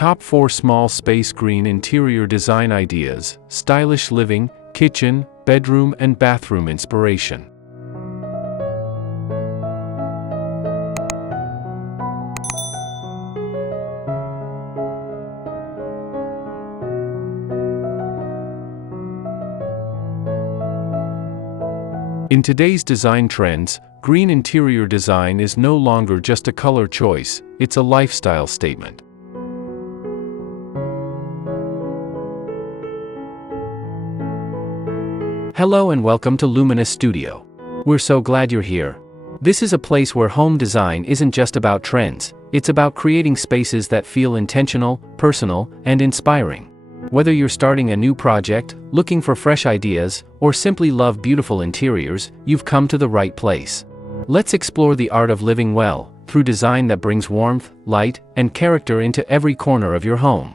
Top 4 Small Space Green Interior Design Ideas, Stylish Living, Kitchen, Bedroom and Bathroom Inspiration. In today's design trends, green interior design is no longer just a color choice, it's a lifestyle statement. Hello and welcome to Luminous Studio. We're so glad you're here. This is a place where home design isn't just about trends, it's about creating spaces that feel intentional, personal, and inspiring. Whether you're starting a new project, looking for fresh ideas, or simply love beautiful interiors, you've come to the right place. Let's explore the art of living well, through design that brings warmth, light, and character into every corner of your home.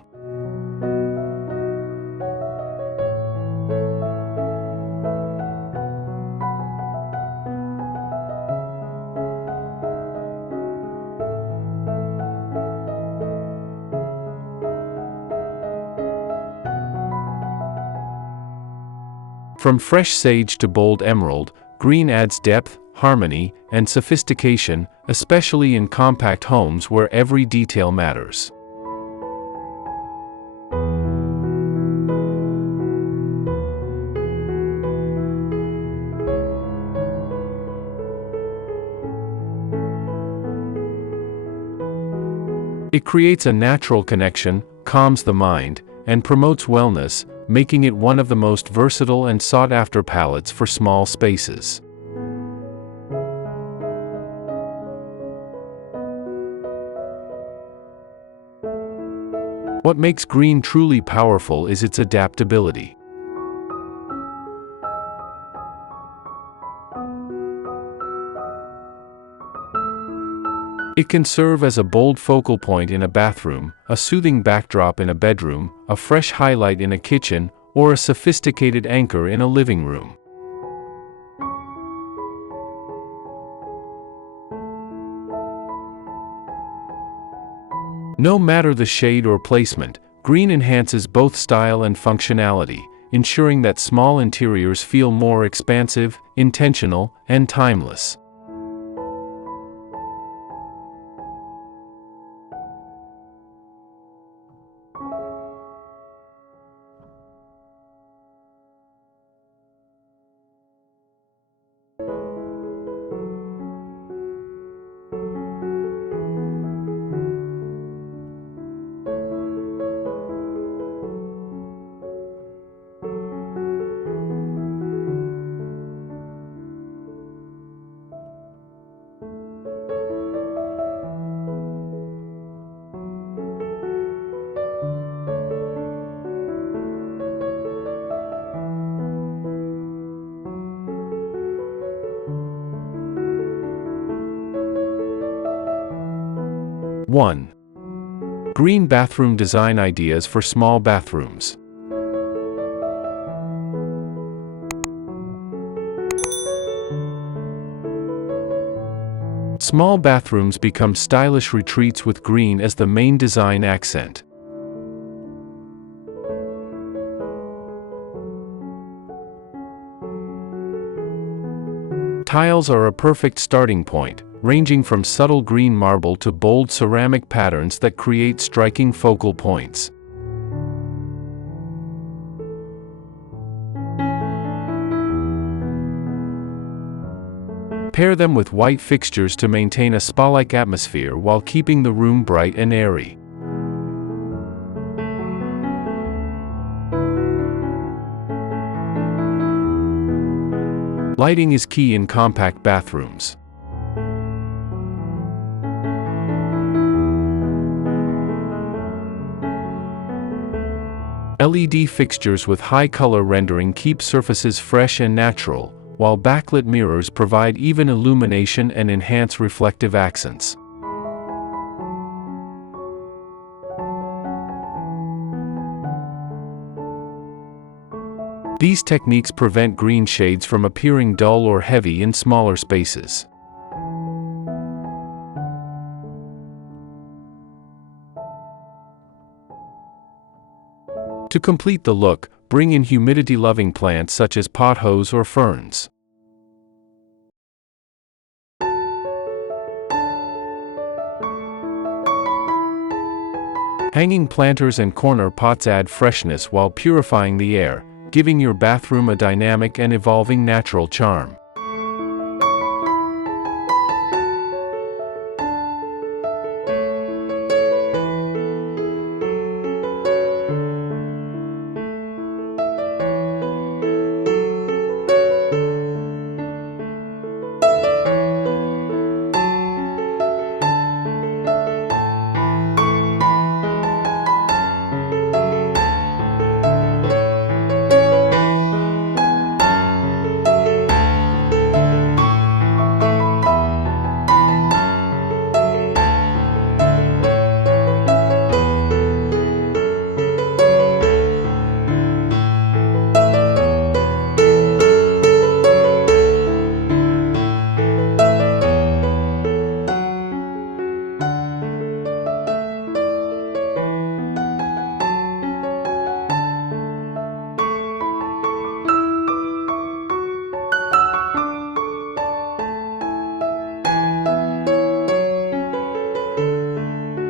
From fresh sage to bold emerald, green adds depth, harmony, and sophistication, especially in compact homes where every detail matters. It creates a natural connection, calms the mind, and promotes wellness, making it one of the most versatile and sought-after palettes for small spaces. What makes green truly powerful is its adaptability. It can serve as a bold focal point in a bathroom, a soothing backdrop in a bedroom, a fresh highlight in a kitchen, or a sophisticated anchor in a living room. No matter the shade or placement, green enhances both style and functionality, ensuring that small interiors feel more expansive, intentional, and timeless. One. Green bathroom design ideas for small bathrooms. Small bathrooms become stylish retreats with green as the main design accent. Tiles are a perfect starting point, ranging from subtle green marble to bold ceramic patterns that create striking focal points. Pair them with white fixtures to maintain a spa-like atmosphere while keeping the room bright and airy. Lighting is key in compact bathrooms. LED fixtures with high color rendering keep surfaces fresh and natural, while backlit mirrors provide even illumination and enhance reflective accents. These techniques prevent green shades from appearing dull or heavy in smaller spaces. To complete the look, bring in humidity-loving plants such as pothos or ferns. Hanging planters and corner pots add freshness while purifying the air, giving your bathroom a dynamic and evolving natural charm.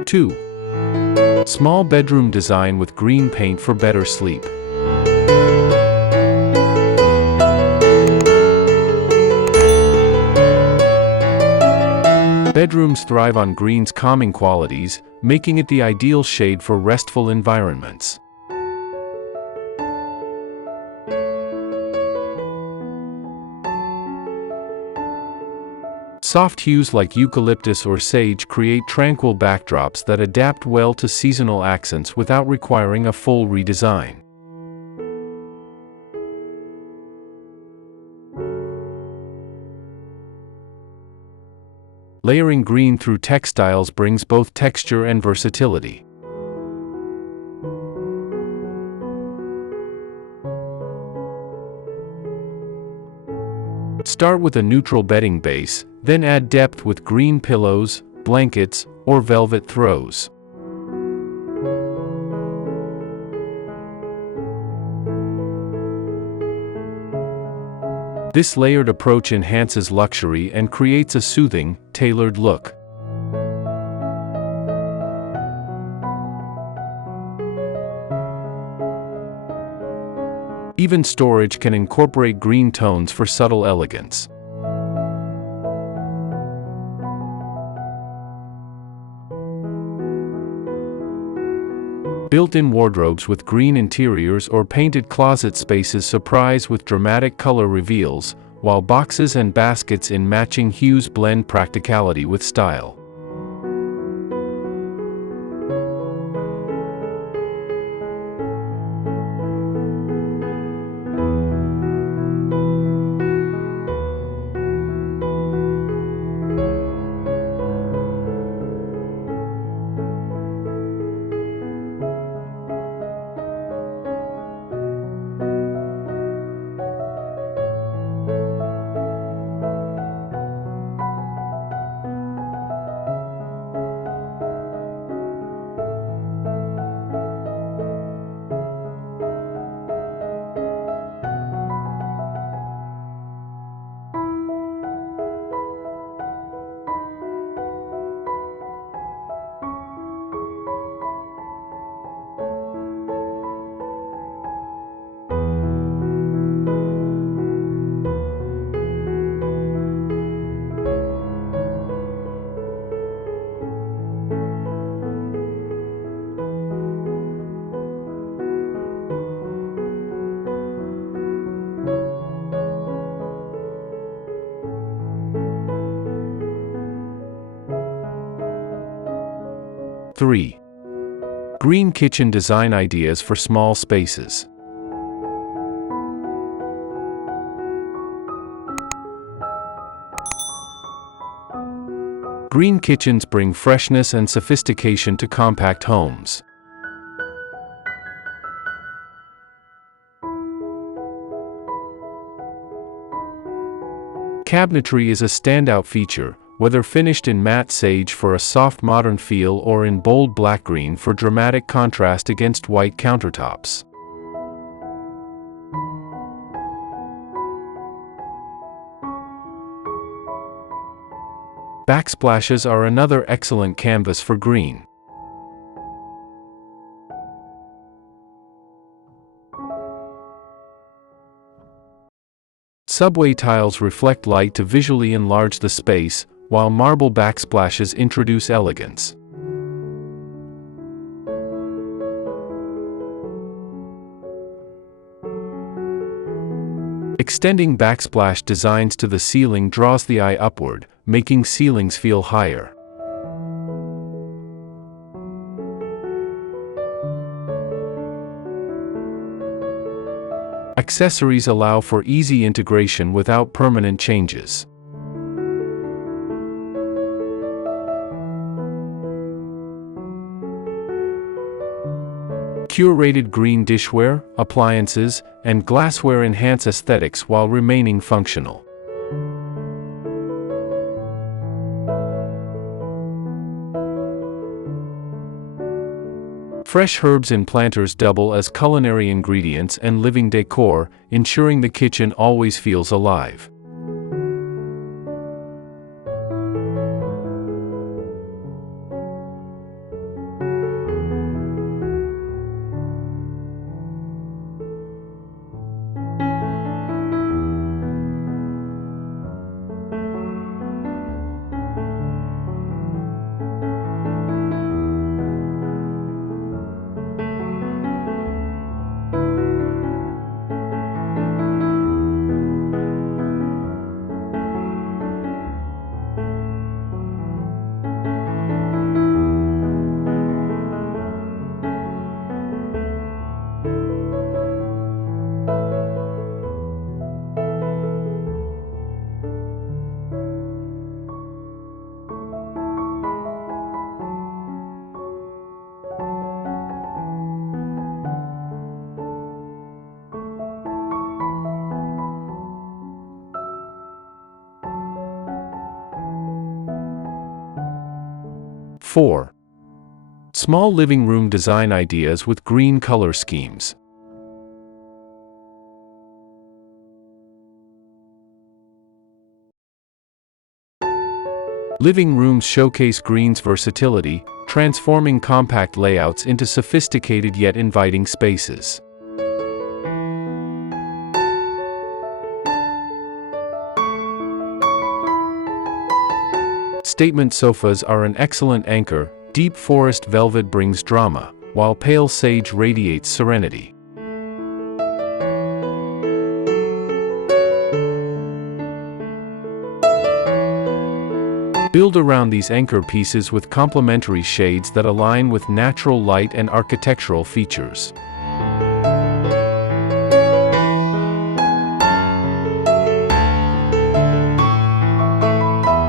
Two. Small bedroom design with green paint for better sleep. Bedrooms thrive on green's calming qualities, making it the ideal shade for restful environments. Soft hues like eucalyptus or sage create tranquil backdrops that adapt well to seasonal accents without requiring a full redesign. Layering green through textiles brings both texture and versatility. Start with a neutral bedding base, then add depth with green pillows, blankets, or velvet throws. This layered approach enhances luxury and creates a soothing, tailored look. Even storage can incorporate green tones for subtle elegance. Built-in wardrobes with green interiors or painted closet spaces surprise with dramatic color reveals, while boxes and baskets in matching hues blend practicality with style. Three. Green kitchen design ideas for small spaces. Green kitchens bring freshness and sophistication to compact homes. Cabinetry is a standout feature, whether finished in matte sage for a soft modern feel or in bold black-green for dramatic contrast against white countertops. Backsplashes are another excellent canvas for green. Subway tiles reflect light to visually enlarge the space, while marble backsplashes introduce elegance. Extending backsplash designs to the ceiling draws the eye upward, making ceilings feel higher. Accessories allow for easy integration without permanent changes. Curated green dishware, appliances, and glassware enhance aesthetics while remaining functional. Fresh herbs in planters double as culinary ingredients and living decor, ensuring the kitchen always feels alive. Four. Small living room design ideas with green color schemes. Living rooms showcase green's versatility, transforming compact layouts into sophisticated yet inviting spaces. Statement sofas are an excellent anchor. Deep forest velvet brings drama, while pale sage radiates serenity. Build around these anchor pieces with complementary shades that align with natural light and architectural features.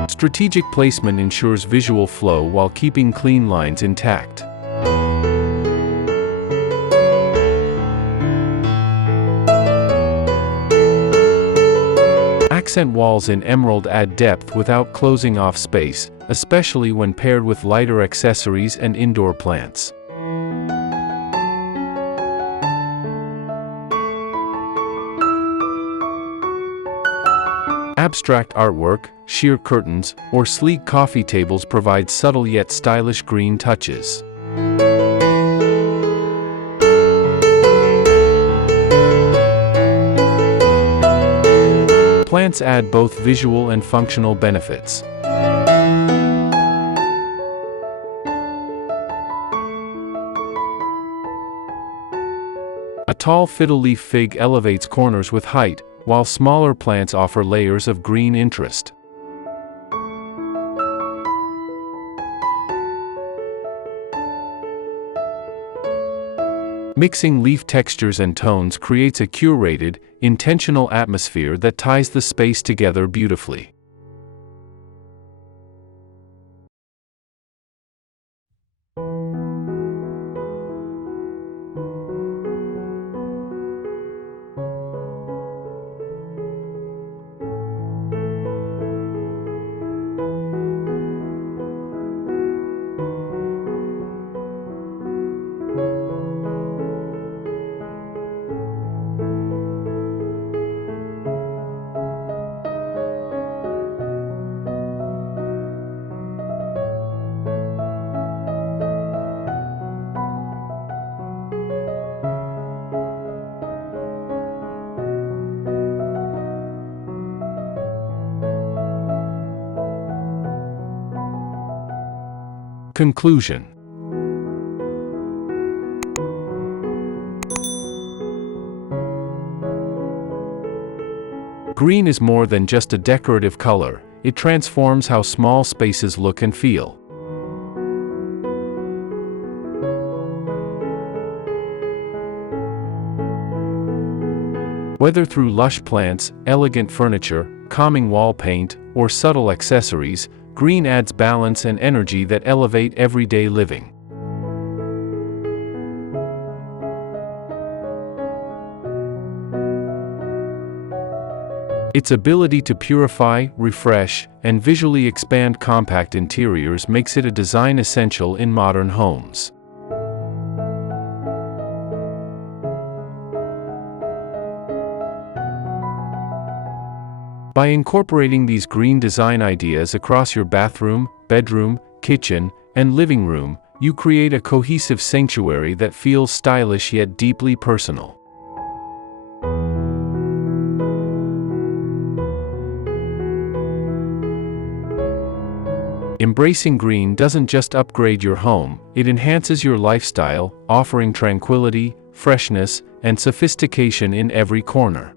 Strategic placement ensures visual flow while keeping clean lines intact. Accent walls in emerald add depth without closing off space, especially when paired with lighter accessories and indoor plants. Abstract artwork, sheer curtains, or sleek coffee tables provide subtle yet stylish green touches. Plants add both visual and functional benefits. A tall fiddle-leaf fig elevates corners with height, while smaller plants offer layers of green interest. Mixing leaf textures and tones creates a curated, intentional atmosphere that ties the space together beautifully. Conclusion. Green is more than just a decorative color, it transforms how small spaces look and feel. Whether through lush plants, elegant furniture, calming wall paint, or subtle accessories, green adds balance and energy that elevate everyday living. Its ability to purify, refresh, and visually expand compact interiors makes it a design essential in modern homes. By incorporating these green design ideas across your bathroom, bedroom, kitchen, and living room, you create a cohesive sanctuary that feels stylish yet deeply personal. Embracing green doesn't just upgrade your home, it enhances your lifestyle, offering tranquility, freshness, and sophistication in every corner.